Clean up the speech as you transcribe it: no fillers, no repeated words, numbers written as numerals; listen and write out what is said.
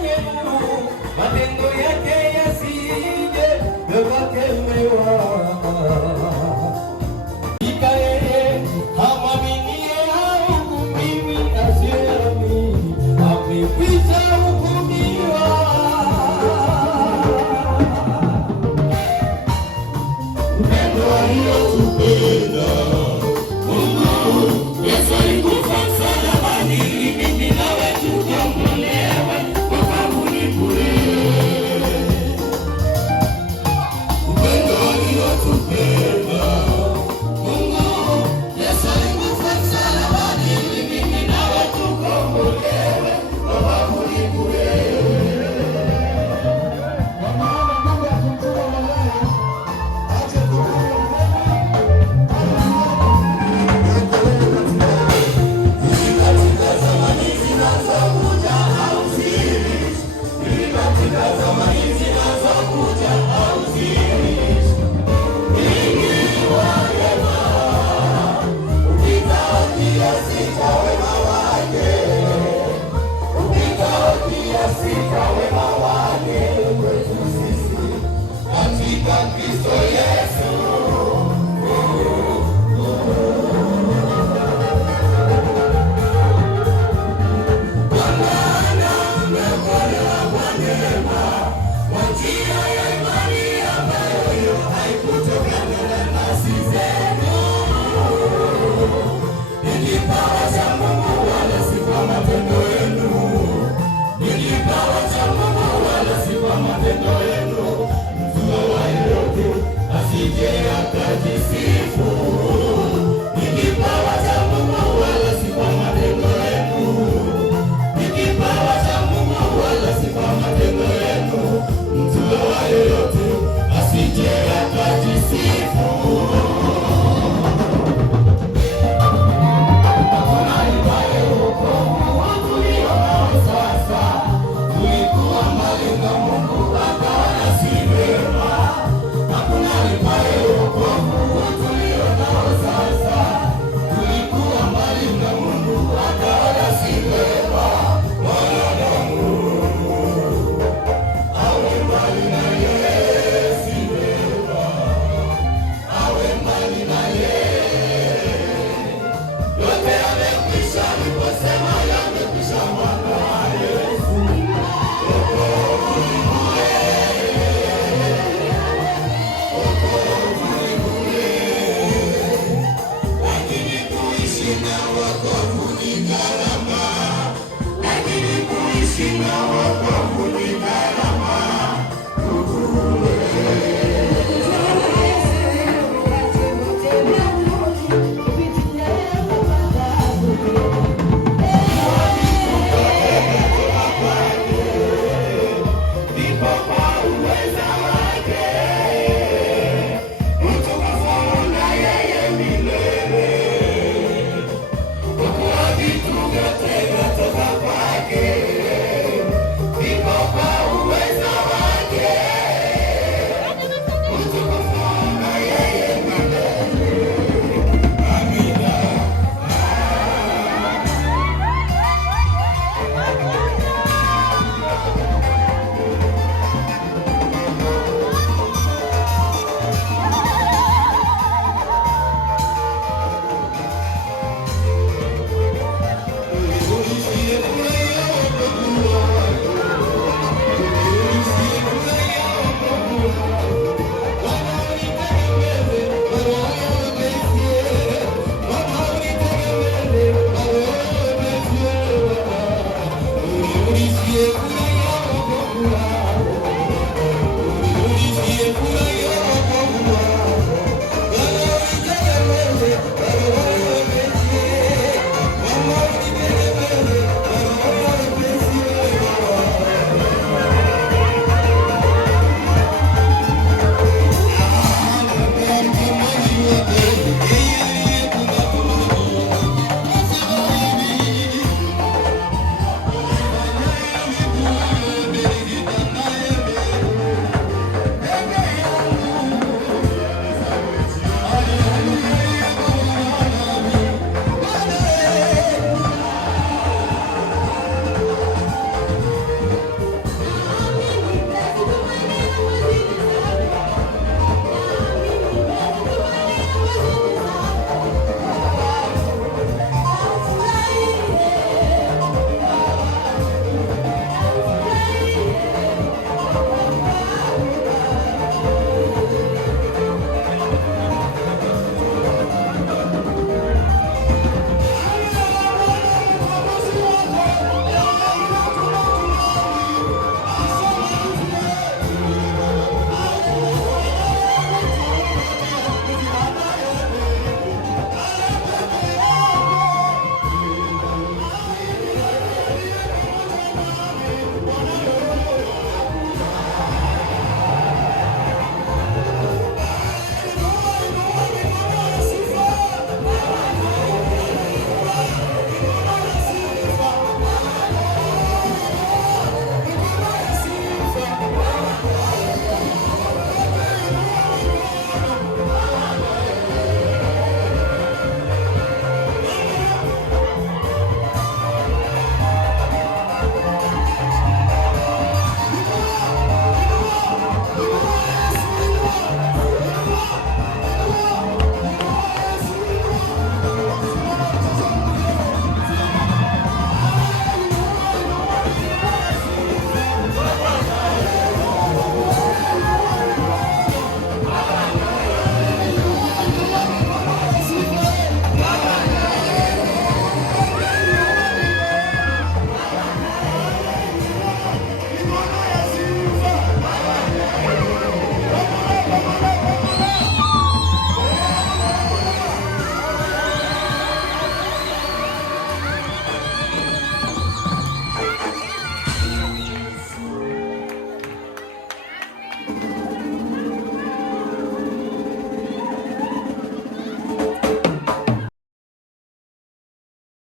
mwenye nuru, matendo yake yasije yakakemewa. Ikaye hamwaminie hahukumiwi, asiyeamini amekwisha hukumiwa. Upendo aliotupenda Mungu, Yesu alikufa msalabani ili mimi nawe tukombolewe wokovu bure. Upendo aliotupenda Mungu, Yesu alikufa msalabani ili mimi nawe tukombolewe wokovu bure. Kwa maana Mungu alimtuma mwanawe aje Kristo Yesu. Bwana umeokolewa kwa neema, kwa njia ya imani ambayo haikutokana na nafsi zenu. Ni kipawa cha Mungu wala si kwa matendo yenu. Ni kipawa cha Mungu wala si kwa matendo yenu. Asije akajisifu. Ni kipawa cha Mungu wala si kwa matendo yenu. Ni kipawa cha Mungu wala si kwa matendo yenu. Mtu yoyote asije akajisifu. Hakuna alibaye wokovu tulio nao sasa. Tulikuwa mbali na Mungu akaona si vema. Hakuna alibaye wokovu tulio nao sasa. Tulikuwa mbali na Mungu akaona si vema. Mwanadamu awe mbali na yeye, si vema awe mbali na yeye. Yote yamekwisha, aliposema yamekwisha mwaka wa Yesu. Wokovu ni bure. Lakini kuishi na wokovu ni gharama. Lakini kuishi na